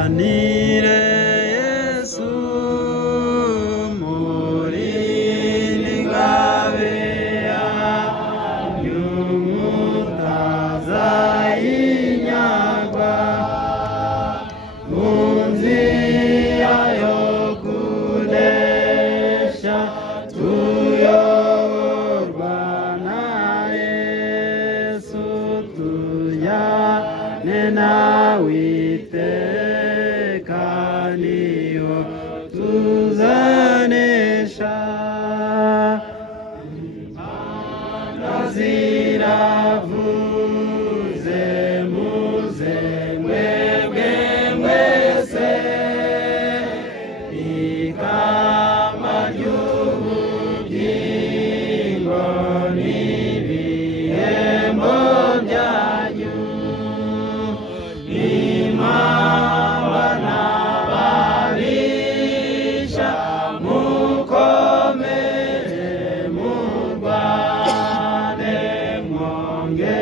murwanire Yesu murinde ingabe yanyu mutazayinyagwa mu nzira yo kunesha tuyoborwa na Yesu tujyane nawe iteka niho tuzanesha impanda ziravuze muze mwebwe mwese ikamba ry'ubugingo n'ibihembo byanyu impamba n'ababisha mukomere murwane mwonge